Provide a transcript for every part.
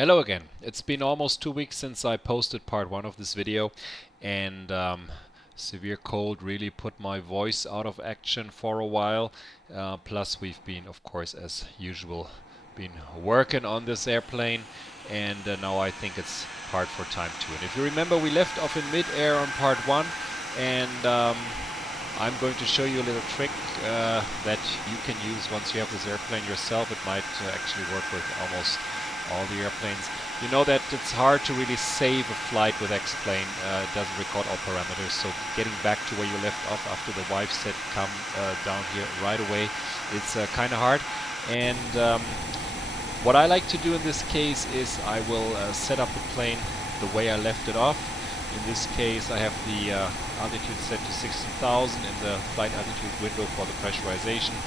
Hello again. It's been almost 2 weeks since I posted part 1 of this video, and severe cold really put my voice out of action for a while. Plus we've been, of course, as usual, been working on this airplane, and now I think it's part for time 2. And if you remember, we left off in mid-air on part 1, and I'm going to show you a little trick that you can use once you have this airplane yourself. It might actually work with almost all the airplanes. You know that it's hard to really save a flight with X-Plane. It doesn't record all parameters, so getting back to where you left off after the wife said come down here right away, it's kind of hard. And what I like to do in this case is I will set up the plane the way I left it off. In this case I have the altitude set to 16,000 in the flight altitude window for the pressurization,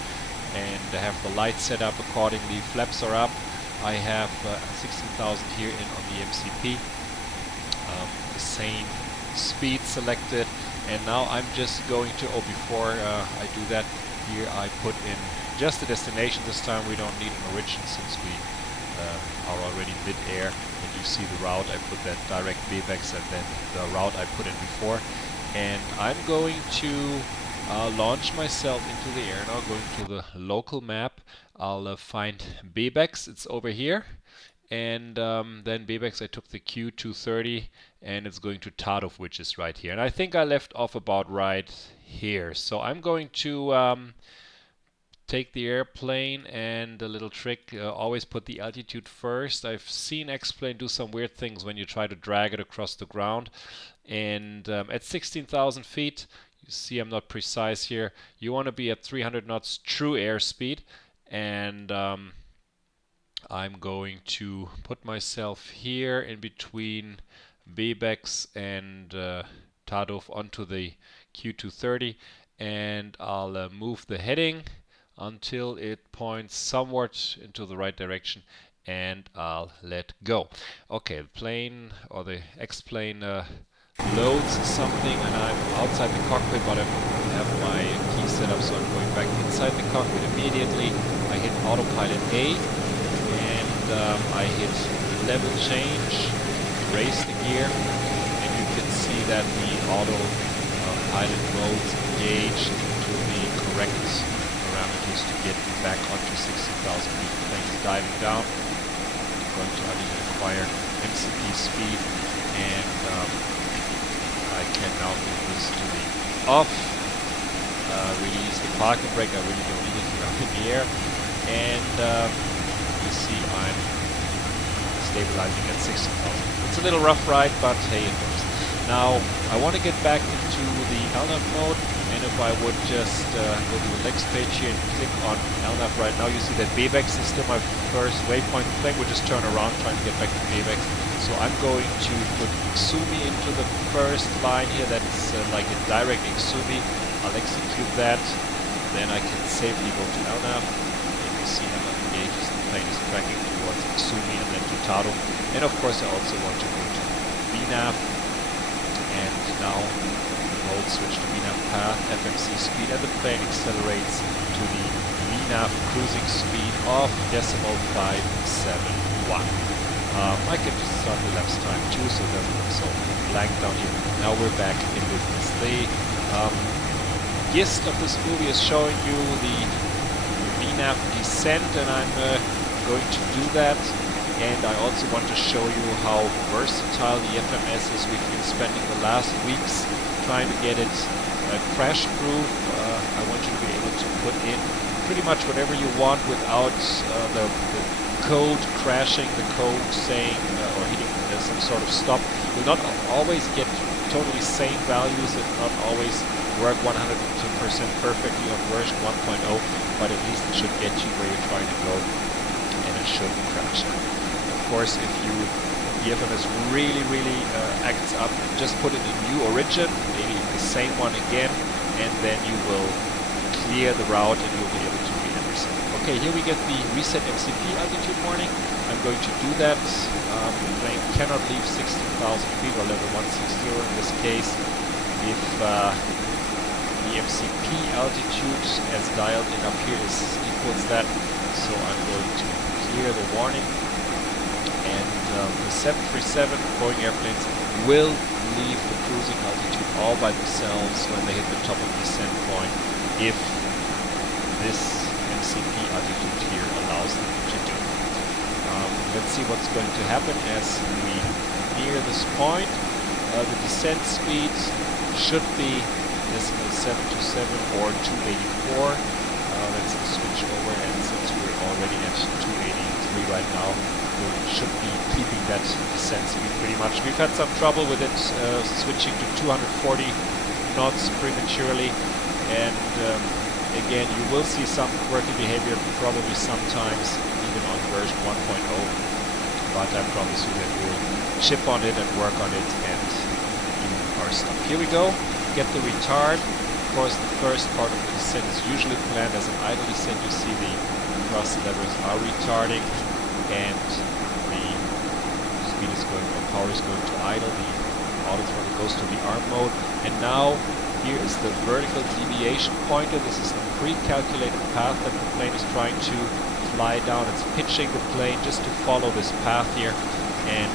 and I have the lights set up accordingly. Flaps are up. I have 16,000 here in on the MCP, the same speed selected, and now I'm just going to, before I do that, here I put in just the destination this time. We don't need an origin since we are already mid-air, and you see the route. I put that direct VBEX and then the route I put in before, and I'm going to launch myself into the air now, going to the local map. I'll find VBEX, it's over here, and then VBEX I took the Q230, and it's going to Tadov, which is right here. And I think I left off about right here. So I'm going to take the airplane, and a little trick, always put the altitude first. I've seen X-Plane do some weird things when you try to drag it across the ground, and at 16,000 feet, you see I'm not precise here, you want to be at 300 knots true airspeed, and I'm going to put myself here in between VBEX and Tadov onto the Q230, and I'll move the heading until it points somewhat into the right direction, and I'll let go. Okay, the plane, or the X-Plane, loads something, and I'm outside the cockpit, but I have my key set up, so I'm going back inside the cockpit immediately. I hit autopilot A, and I hit level change, raise the gear, and you can see that the autopilot modes engaged to the correct parameters to get back onto 60,000 feet. The plane is diving down. I'm going to acquire MCP speed, and I can now move this to the off, release the parking brake. I really don't need it here up in the air, and you see I'm stabilizing at 60,000. It's a little rough ride, but hey, it works. Now I want to get back into the LNAV mode, and if I would just go to the next page here and click on LNAV right now, you see that VBEX is still my first waypoint. The plane would just turn around trying to get back to VBEX. So I'm going to put Exumi into the first line here. That's like a direct Exumi. I'll execute that. Then I can safely go to LNAV. And you see LNAV engages. The plane is tracking towards Exumi and then to Tadov. And of course I also want to go to VNAV. And now the mode switch to VNAV path, FMC speed, and the plane accelerates to the VNAV cruising speed of .571. I can just start the laps time too, so it doesn't look so blank down here. Now we're back in business. The gist of this movie is showing you the VNAV descent, and I'm going to do that. And I also want to show you how versatile the FMS is. We've been spending the last weeks trying to get it crash-proof. I want you to be able to put in pretty much whatever you want without the code crashing, the code saying or hitting some sort of stop. You'll not always get totally same values, it will not always work 100% perfectly on version 1.0, but at least it should get you where you're trying to go, and it shouldn't crash. Of course, if the FMS really acts up, just put in a new origin, maybe the same one again, and then you will clear the route and you'll be able to read everything. Okay, here we get the reset MCP altitude warning. I'm going to do that. The plane cannot leave 16,000 feet or level 160 in this case if the MCP altitude as dialed in up here equals that. So I'm going to clear the warning, and the 737 Boeing airplanes will leave the cruising altitude all by themselves when they hit the top of the descent point if this MCP altitude here allows them to do. Let's see what's going to happen as we near this point. The descent speed should be decimal 727 or 284. Let's switch over, and since we're already at 283 right now, we should be keeping that descent speed pretty much. We've had some trouble with it switching to 240 knots prematurely, and again, you will see some quirky behavior probably sometimes even on version 1.0, but I promise you that we'll chip on it and work on it and do our stuff. Here we go. Get the retard. Of course, the first part of the descent is usually planned as an idle descent. You see the thrust levers are retarding, and the speed is going, or power is going to idle. The auto throttle goes to the arm mode, and now here is the vertical deviation pointer. This is the pre-calculated path that the plane is trying to fly down. It's pitching the plane just to follow this path here, and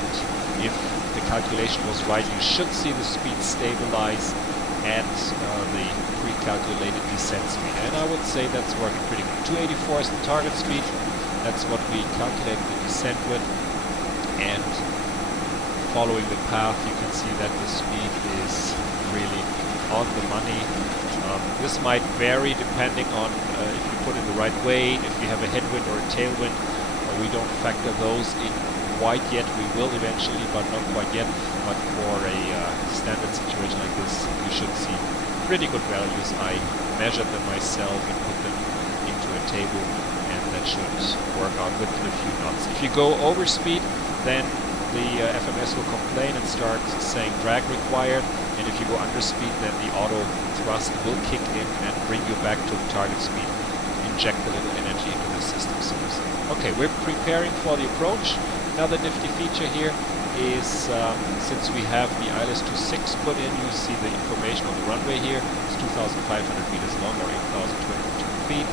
if the calculation was right, you should see the speed stabilize at the pre-calculated descent speed, and I would say that's working pretty good. 284 is the target speed. That's what we calculated the descent with, and following the path you can see that the speed is really on the money. This might vary depending on if you put it the right way, if you have a headwind or a tailwind. We don't factor those in quite yet. We will eventually, but not quite yet. But for a standard situation like this, you should see pretty good values. I measured them myself and put them into a table, and that should work out within a few knots. If you go over speed, then the FMS will complain and start saying drag required, and if you go under speed, then the auto thrust will kick in and bring you back to target speed, inject a little energy into the system, so to say. Okay, we're preparing for the approach. Another nifty feature here is, since we have the ILS-26 put in, you see the information on the runway here. It's 2,500 meters long, or 8,022 feet.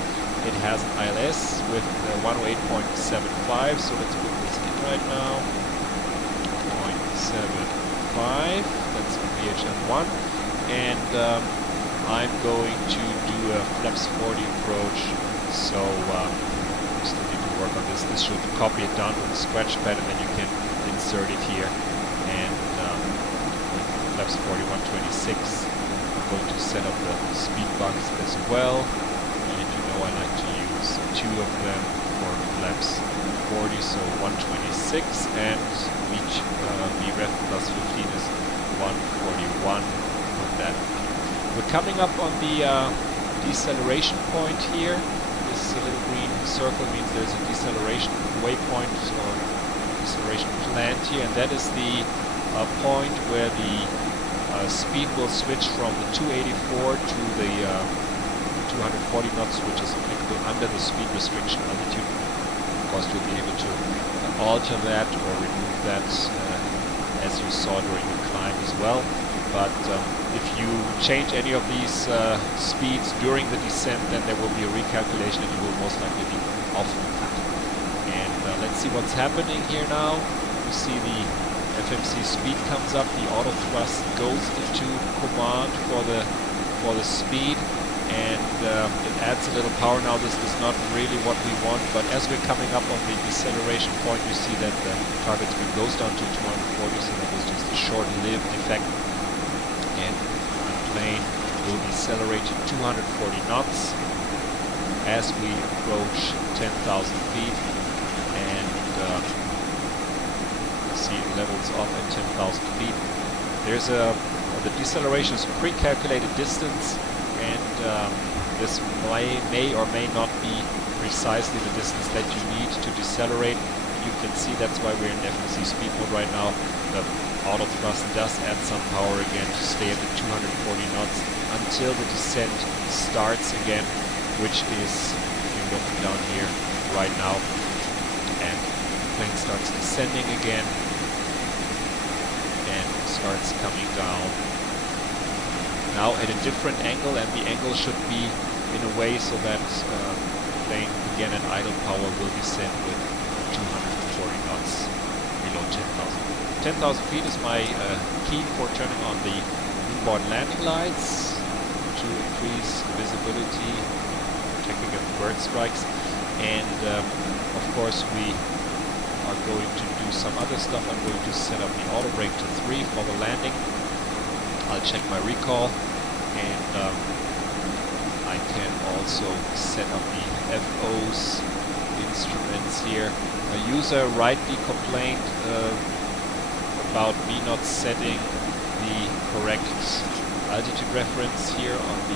It has an ILS with 108.75, so let's put this in right now. 0.75, that's VHM1, and I'm going to do a flaps 40 approach, so we still need to work on this. This should copy it down with a scratch pad, and then you can insert it here, and with flaps 40 126, I'm going to set up the speed bugs as well, and you know I like to use two of them for flaps 40, so 126, and each VREF plus 15 is 141. Put that. We're coming up on the deceleration point here. This little green circle means there's a deceleration waypoint or deceleration plant here, and that is the point where the speed will switch from the 284 to the 240 knots, which is applicable under the speed restriction altitude. Of course, you'll be able to alter that or remove that as you saw during the climb as well. But if you change any of these speeds during the descent, then there will be a recalculation and you will most likely be off the path. And let's see what's happening here now. You see the FMC speed comes up, the auto thrust goes into command for the speed, and it adds a little power. Now this is not really what we want, but as we're coming up on the deceleration point, you see that the target speed goes down to 240, so that was just a short-lived effect, and the plane will decelerate to 240 knots as we approach 10,000 feet, and see levels off at 10,000 feet. There's the deceleration is pre-calculated distance, and this may or may not be precisely the distance that you need to decelerate. You can see that's why we're in FMC speed mode right now. The auto thrust does add some power again to stay at the 240 knots until the descent starts again, which is, if you look down here right now, and the plane starts descending again and starts coming down. Now at a different angle, and the angle should be in a way so that the plane again at idle power will descend with 240 knots below 10,000. 10,000 feet is my key for turning on the inboard landing lights to increase visibility, protect against bird strikes, and of course we are going to do some other stuff. I'm going to set up the auto brake to 3 for the landing. I'll check my recall, and I can also set up the FO's instruments here. A user rightly complained about me not setting the correct altitude reference here on the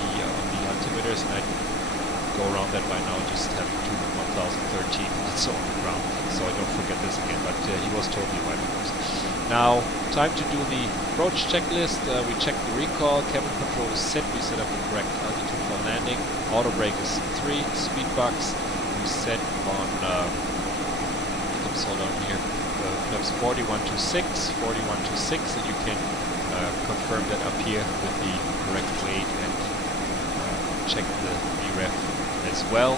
altimeters, and I go around that by now, just having 1013 also on the ground, so I don't forget this again, but he was totally right, of course. Now, time to do the approach checklist. We check the recall, cabin control is set, we set up the correct altitude for landing, auto brake is 3, speed box we set on, hold on here, flaps 4126, 4126, and you can confirm that up here with the correct weight and check the VREF as well.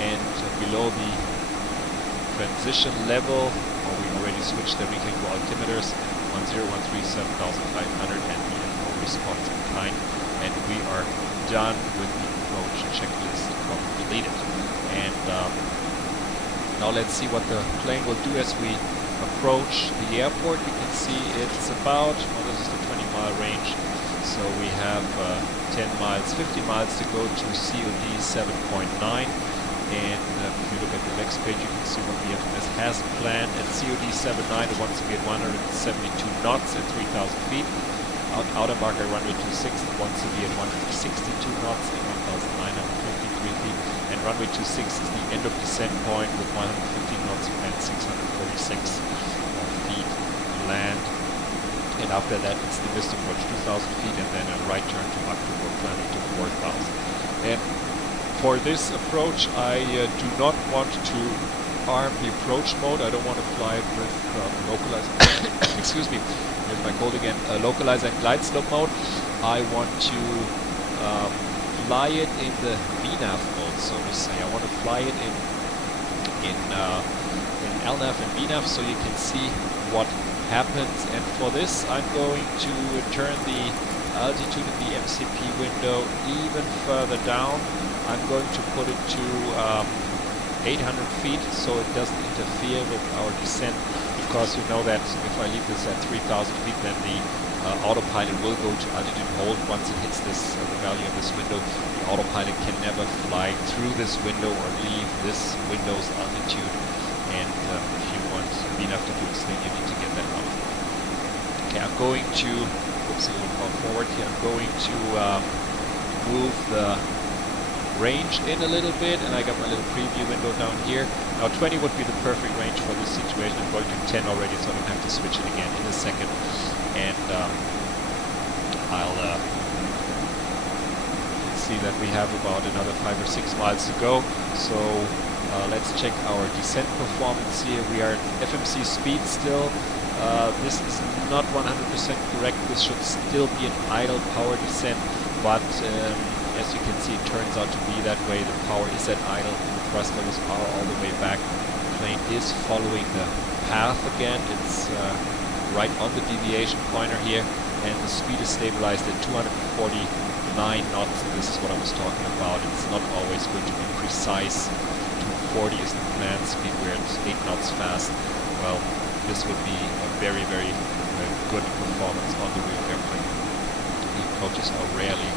And below the transition level, or we already switched, then we can go altimeters 1013 7500 and the FO response in kind, and we are done with the approach checklist completed. And now let's see what the plane will do as we approach the airport. You can see it's about, well, this is the 20-mile range, so we have 10 miles, 50 miles to go to COD 7.9. And if you look at the next page, you can see what the FMS has planned. At COD 7.9, it wants to be at 172 knots at 3,000 feet. Outer marker runway 26, it wants to be at 162 knots at 1,953 feet. And runway 26 is the end of descent point with 115 knots and 646 feet land. And after that, it's the missed approach 2,000 feet, and then a right turn to Magdeburg, climbing to 4,000. And for this approach, I do not want to arm the approach mode. I don't want to fly it with localized, excuse me, here's my cold again, localize and glide slope mode. I want to fly it in the VNAV mode, so to say. I want to fly it in LNAV and VNAV, so you can see what happens. And for this, I'm going to turn the altitude in the MCP window even further down. I'm going to put it to 800 feet, so it doesn't interfere with our descent, because you know that if I leave this at 3,000 feet, then the autopilot will go to altitude hold. Once it hits this the value of this window, the autopilot can never fly through this window or leave this window's altitude. And if you want VNAV to do its thing, you need to get that out. Okay, I'm going to, oops, a little far forward here, I'm going to move the range in a little bit, and I got my little preview window down here. Now 20 would be the perfect range for this situation. I'm going to 10 already, so I don't have to switch it again in a second. And I'll see that we have about another 5 or 6 miles to go. So let's check our descent performance here. We are at FMC speed still. This is not 100% correct. This should still be an idle power descent, but as you can see, it turns out to be that way. The power is at idle, thrust levels are all the way back. The plane is following the path again. It's right on the deviation pointer here, and the speed is stabilized at 249 knots. And this is what I was talking about. It's not always going to be precise. 240 is the planned speed. We're at 8 knots fast. Well, this would be a very, very good performance on the real airplane. The approaches are rarely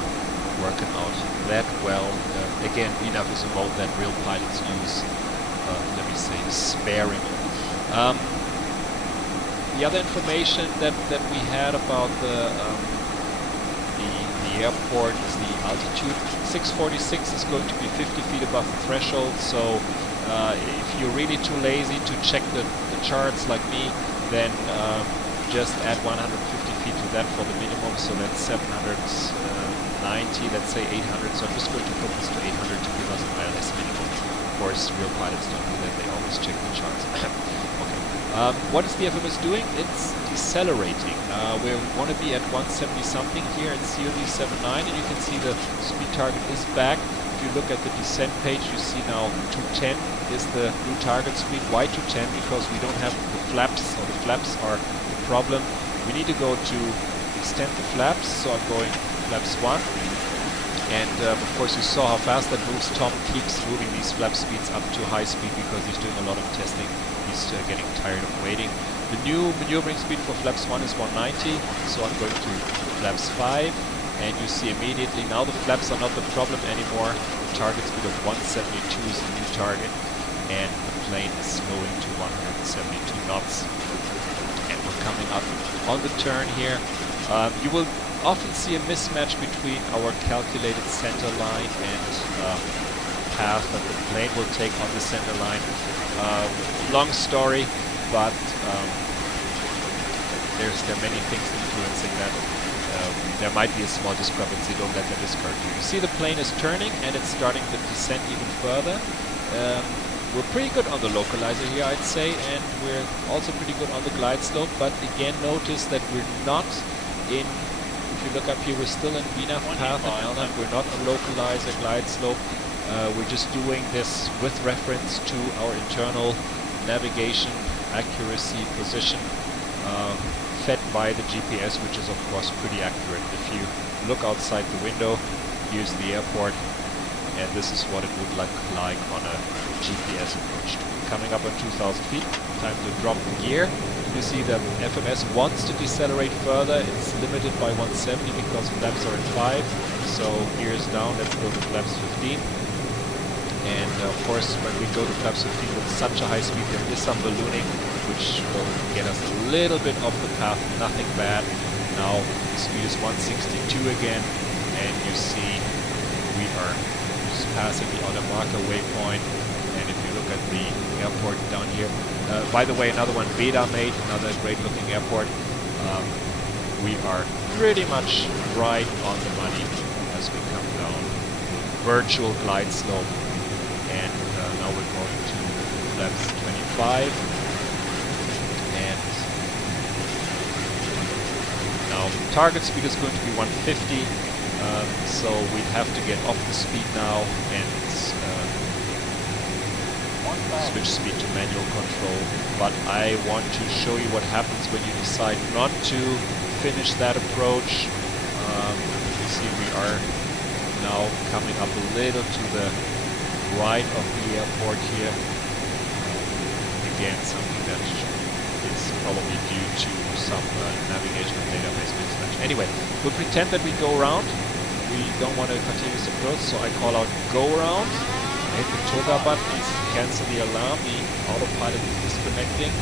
working out that well. Again, VNAV is a mode that real pilots use, let me say, sparingly. The other information that we had about the airport is the altitude. 646 is going to be 50 feet above the threshold, so if you're really too lazy to check the charts like me, then just add 150 feet to that for the minimum, so that's 790, let's say 800, so I'm just going to put this to 800 to give us an ILS minimum. Of course, real pilots don't do that, they always check the charts. Okay. What is the FMS doing? It's decelerating. We want to be at 170 something here at COD 7.9, and you can see the speed target is back. you look at the descent page, you see now 210 is the new target speed. Why 210? Because we don't have the flaps, or the flaps are the problem. We need to go to extend the flaps, so I'm going flaps 1. And of course you saw how fast that moves. Tom keeps moving these flap speeds up to high speed because he's doing a lot of testing. He's getting tired of waiting. The new maneuvering speed for flaps 1 is 190, so I'm going to flaps 5. And you see immediately now the flaps are not the problem anymore. The target speed of 172 is the new target. And the plane is slowing to 172 knots. And we're coming up on the turn here. You will often see a mismatch between our calculated center line and path that the plane will take on the center line. Long story, but there are many things influencing that. There might be a small discrepancy, don't let that discourage you. You see the plane is turning and it's starting the descent even further. We're pretty good on the localizer here, I'd say, and we're also pretty good on the glide slope, but again notice that we're not in, if you look up here, we're still in VNAV path and LNAV, we're not on localizer glide slope. We're just doing this with reference to our internal navigation, accuracy, position, fed by the GPS, which is of course pretty accurate. If you look outside the window, here's the airport, and this is what it would look like on a GPS approach. Coming up on 2,000 feet, time to drop the gear. You see the FMS wants to decelerate further. It's limited by 170 because flaps are at 5. So gears down, let's go to flaps 15. And of course, when we go to flaps 15 with such a high speed, there is some ballooning, which will get us a little bit off the path, nothing bad. Now the speed is 162 again, and you see we are just passing the outer marker waypoint. And if you look at the airport down here, by the way, another one Beta made, another great looking airport. We are pretty much right on the money as we come down virtual glide slope. And now we're going to flaps 25. And now target speed is going to be 150. So we'd have to get off the speed now and switch speed to manual control. But I want to show you what happens when you decide not to finish that approach. You see we are now coming up a little to the right of the airport here. Again, something that is probably due to some navigational database mismatch. Anyway, we'll pretend that we go around. We don't want a continuous approach, so I call out go around. I hit the toga button, cancel the alarm, the autopilot is disconnecting.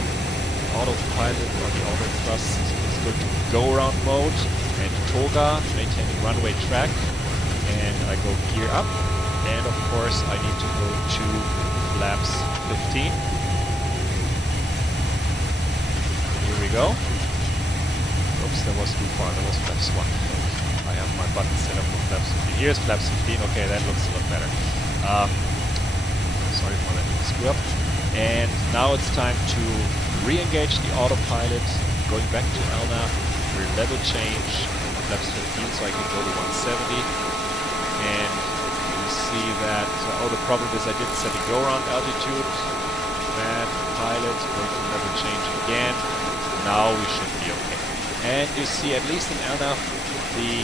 Autopilot or the auto thrust is going to go around mode, and toga, maintaining runway track, and I go gear up. And of course I need to go to flaps 15. Here we go. Oops, that was too far, that was flaps 1. I have my button set up for flaps 15. Here's flaps 15, okay, that looks a lot better. Sorry for that screw up. And now it's time to re-engage the autopilot, going back to LNAV, we're level change, flaps 15, so I can go to 170. And see that, the problem is I didn't set a go-around altitude. Bad pilot, going to level change again. Now we should be okay. And you see, at least in LNAV, the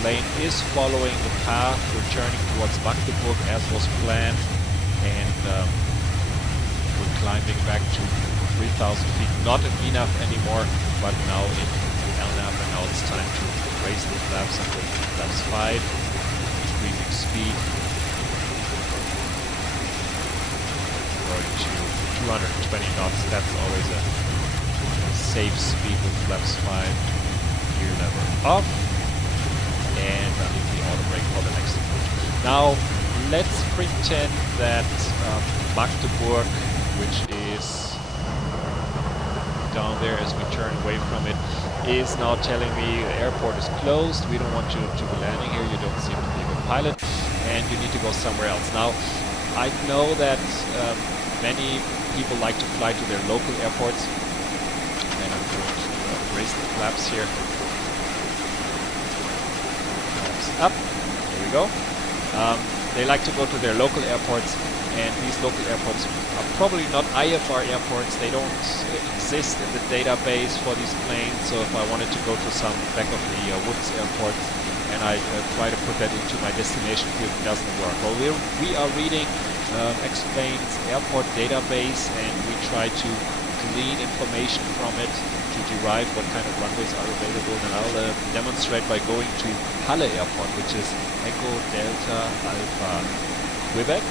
plane is following the path, returning towards Magdeburg as was planned. And we're climbing back to 3,000 feet, not in VNAV anymore, but now in LNAV. And now it's time to raise the flaps until flaps 5. Increasing speed, going to 220 knots. That's always a safe speed with flaps 5. Gear lever off, and I need the auto brake for the next approach. Now let's pretend that Magdeburg, which is down there as we turn away from it, is now telling me the airport is closed, we don't want you to be landing here, you don't seem to be a good pilot, and you need to go somewhere else. Now, I know that many people like to fly to their local airports, and I'm going to raise the flaps here. Flaps up, here we go. They like to go to their local airports, and these local airports are probably not IFR airports. They don't exist in the database for these planes. So if I wanted to go to some back of the woods airports and I try to put that into my destination field, it doesn't work. Well, we are reading X-Plane's airport database, and we try to glean information from it to derive what kind of runways are available. And I'll demonstrate by going to Halle Airport, which is Echo Delta Alpha Quebec.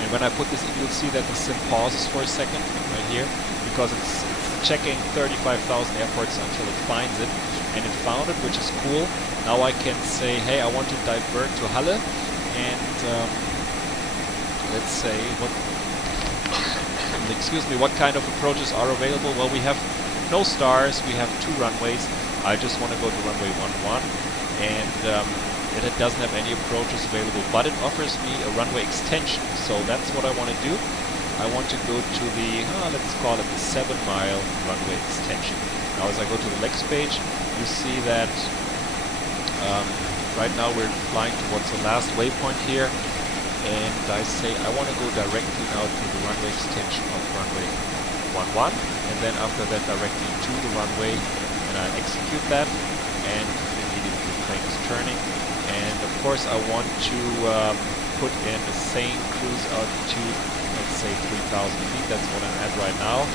And when I put this in, you'll see that the sim pauses for a second right here, because it's checking 35,000 airports until it finds it. And it found it, which is cool. Now I can say, hey, I want to divert to Halle, and let's say what kind of approaches are available. Well, we have no stars, we have 2 runways. I just want to go to runway 11, and it doesn't have any approaches available, but it offers me a runway extension. So that's what I want to do. I want to go to the, let's call it the 7-mile runway extension. Now as I go to the legs page, you see that right now we're flying towards the last waypoint here, and I say I want to go directly now to the runway extension of runway 11, and then after that directly to the runway, and I execute that, and immediately the plane is turning. And of course I want to put in the same cruise altitude, let's say 3,000 feet. That's what I'm at right now.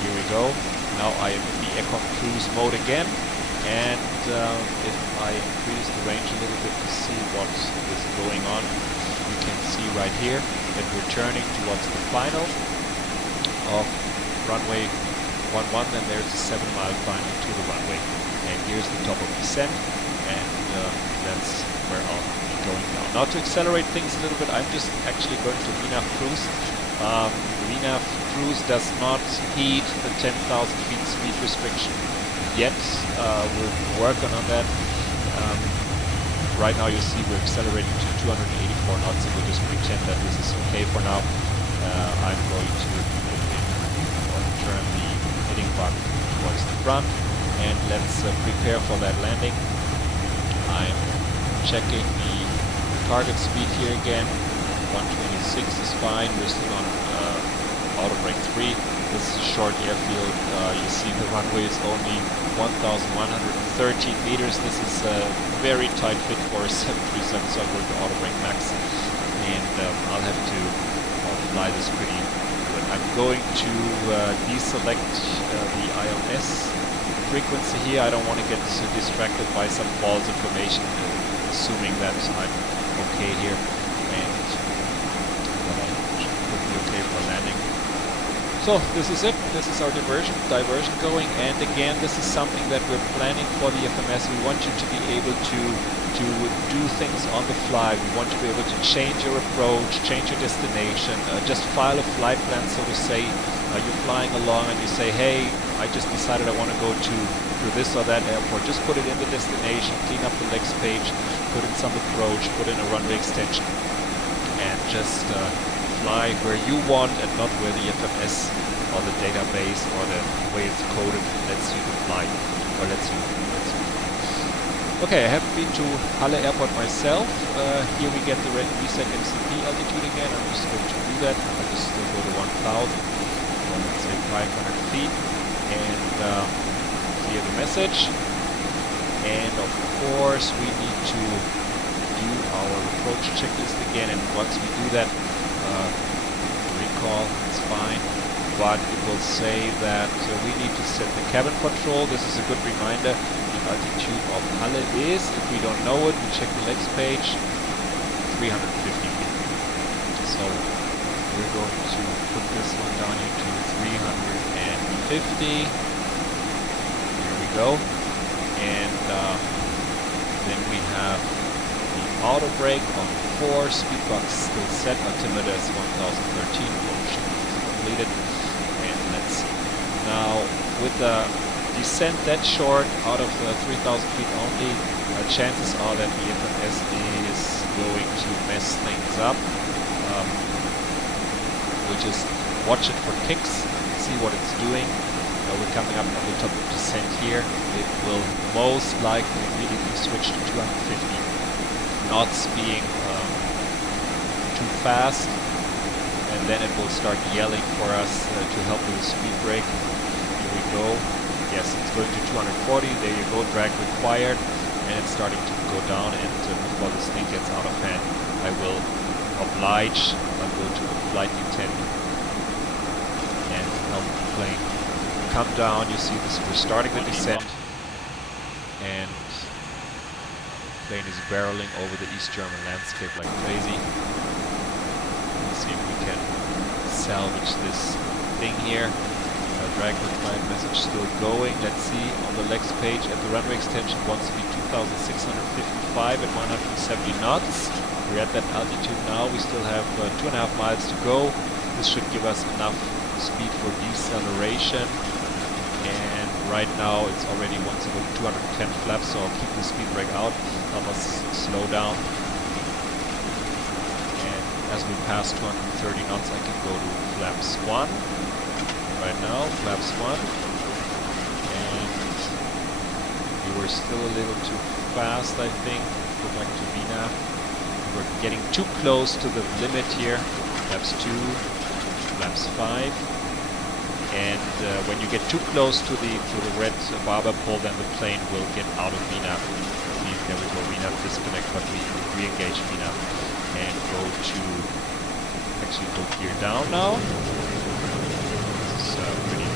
Here we go. Now I am in the Econ cruise mode again, and if I increase the range a little bit to see what is going on, you can see right here that we're turning towards the final of runway 11, and there's a 7-mile final to the runway. And here's the top of descent, and that's where I'll be going now. Now to accelerate things a little bit, I'm just actually going to VNAV cruise. VNAV cruise does not heed the 10,000 feet speed restriction yet. We're working on that. Right now you see we're accelerating to 284 knots, and we'll just pretend that this is okay for now. I'm going to put in or turn the heading button towards the front, and let's prepare for that landing. I'm checking the target speed here again. 126 is fine. We're still on auto brake 3. This is a short airfield. You see the runway is only 1,113 meters. This is a very tight fit for a 737, so I'm going to auto brake max, and I'll have to fly this pretty good. I'm going to deselect the ILS frequency here. I don't want to get distracted by some false information, assuming that I'm okay here, and that I should be okay for landing. So this is it. This is our diversion going, and again, this is something that we're planning for the FMS. We want you to be able to do things on the fly. We want you to be able to change your approach, change your destination, just file a flight plan, so to say. You're flying along and you say, hey, I just decided I want to go to this or that airport. Just put it in the destination, clean up the legs page, put in some approach, put in a runway extension, and just fly where you want and not where the FMS or the database or the way it's coded lets you fly, or lets you. Okay, I haven't been to Halle Airport myself. Here we get the red reset MCP altitude again. I'm just going to do that. I'll just go to 1,000, or let's say 500 feet, and clear the message. And of course, we need to do our approach checklist again. And once we do that, recall, it's fine, but it will say that we need to set the cabin control. This is a good reminder. The altitude of Halle is, if we don't know it, we check the legs page, 350 feet. So we're going to put this one down here to 350. Here we go. And then we have the auto brake on 4, speed box still set, altimeter is 1013, motion is completed. And let's see. Now with the descent that short, out of 3,000 feet only, chances are that the FMS is going to mess things up. We just watch it for kicks, see what it's doing. We're coming up on the top of descent here. It will most likely immediately switch to 250 knots being too fast, and then it will start yelling for us to help with the speed brake. Here we go. Yes, it's going to 240. There you go, drag required, and it's starting to go down. And before this thing gets out of hand, I will oblige. I'll go to the flight attendant and help the plane come down. You see this, we're starting the descent, and the plane is barreling over the East German landscape like crazy. Let's see if we can salvage this thing here. Drag required message still going. Let's see on the next page. At the runway extension, wants to be 2,655 at 170 knots. We're at that altitude now. We still have 2.5 miles to go. This should give us enough speed for deceleration. And right now it's already wants to go 210 flaps, so I'll keep the speed brake out. I must slow down. And as we pass 230 knots, I can go to flaps 1. Right now, flaps 1. And we were still a little too fast, I think. Go back to VNAV. We're getting too close to the limit here. Flaps 2, flaps 5. And when you get too close to the red barber pole, then the plane will get out of VNAV. See, there we go, VNAV disconnect, but we re-engage VNAV and go to, actually go gear down now. This is pretty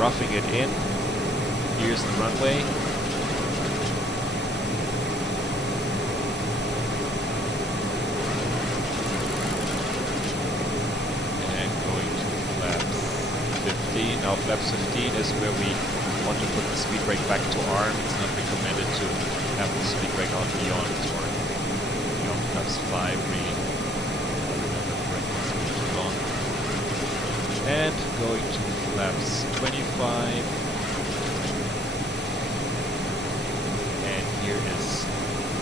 roughing it in. Here's the runway. Now flaps 15 is where we want to put the speed brake back to arm. It's not recommended to have the speed brake on beyond flaps 5 really. And going to flaps 25. And here is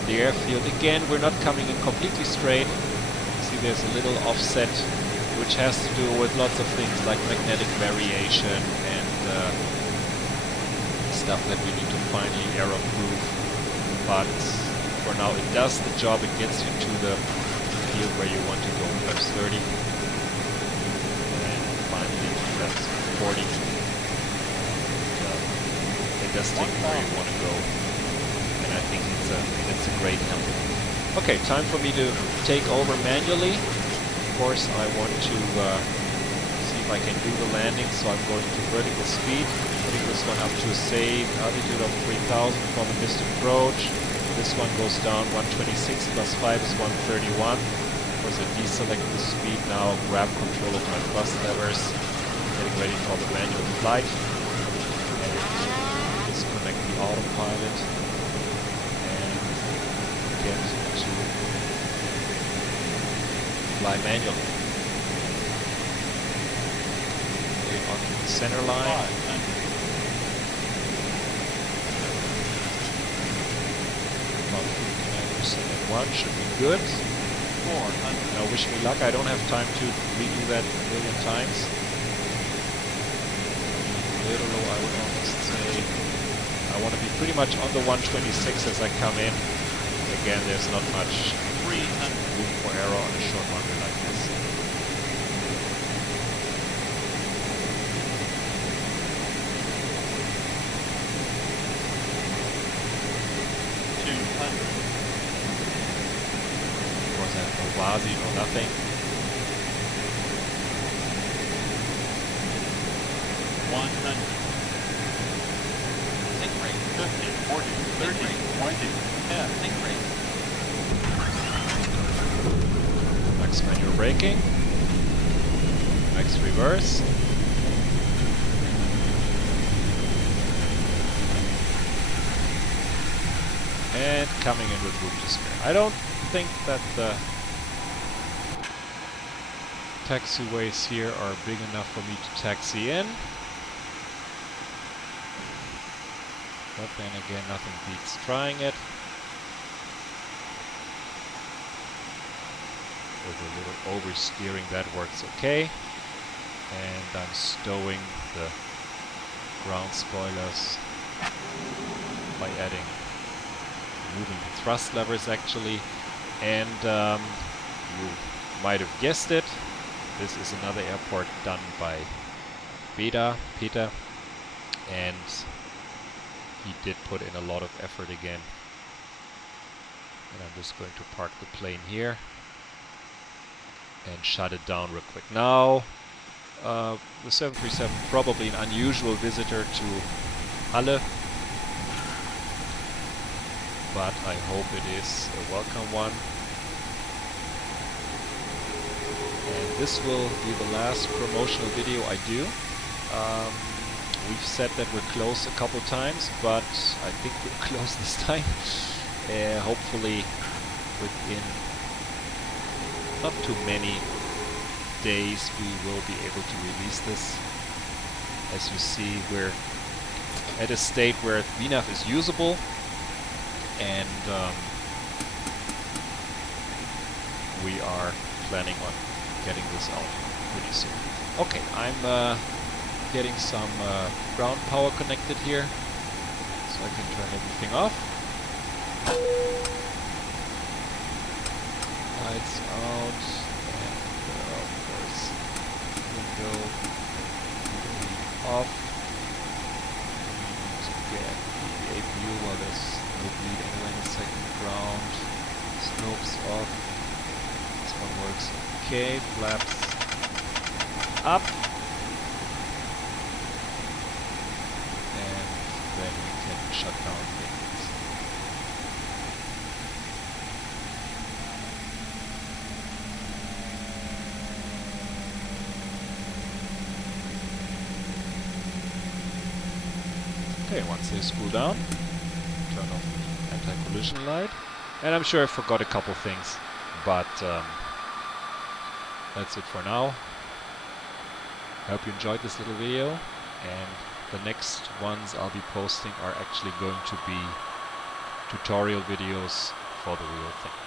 the airfield. Again, we're not coming in completely straight. See, there's a little offset, which has to do with lots of things like magnetic variation and stuff that we need to finally error-proof. But for now, it does the job. It gets you to the field where you want to go. Flaps 30. And finally, flaps 40. It does take you where you want to go. And I think it's a great help. Okay, time for me to take over manually. Of course, I want to see if I can do the landing, so I'm going to vertical speed, putting this one up to a safe altitude of 3,000 from a missed approach. This one goes down 126 plus 5 is 131. Of course, I deselect the speed now, grab control of my thrust levers, getting ready for the manual flight, and disconnect the autopilot and get to fly manually. Okay, onto the center line. About 59% at 1 should be good. Now wish me luck, I don't have time to redo that a million times. A little low, I would almost say. I want to be pretty much on the 126 as I come in. Again, there's not much room for error on a short runway like this. Of course, I have no Vazi, no nothing. 100. Think rate. 50, 40, 30, 20, 10. Think rate. Max manual braking. Max reverse. And coming in with room to spare. I don't think that the taxiways here are big enough for me to taxi in. But then again, nothing beats trying it. With a little oversteering, that works okay. And I'm stowing the ground spoilers by adding moving the thrust levers actually. And you might have guessed it, this is another airport done by Peter, and he did put in a lot of effort again. And I'm just going to park the plane here and shut it down real quick. Now, the 737, probably an unusual visitor to Halle, but I hope it is a welcome one. And this will be the last promotional video I do. We've said that we're close a couple times, but I think we're close this time. Hopefully within not too many days we will be able to release this. As you see, we're at a state where VNAV is usable, and we are planning on getting this out pretty soon. Okay, I'm getting some ground power connected here, so I can turn everything off. Lights out, and of course window off. We need to get the view while there's no bleed anyway in a second. Ground, slopes off. This one works okay. Flaps up. And then we can shut down the engines. Okay, once they cool down, turn off the anti-collision light. And I'm sure I forgot a couple things, but that's it for now. I hope you enjoyed this little video, and the next ones I'll be posting are actually going to be tutorial videos for the real thing.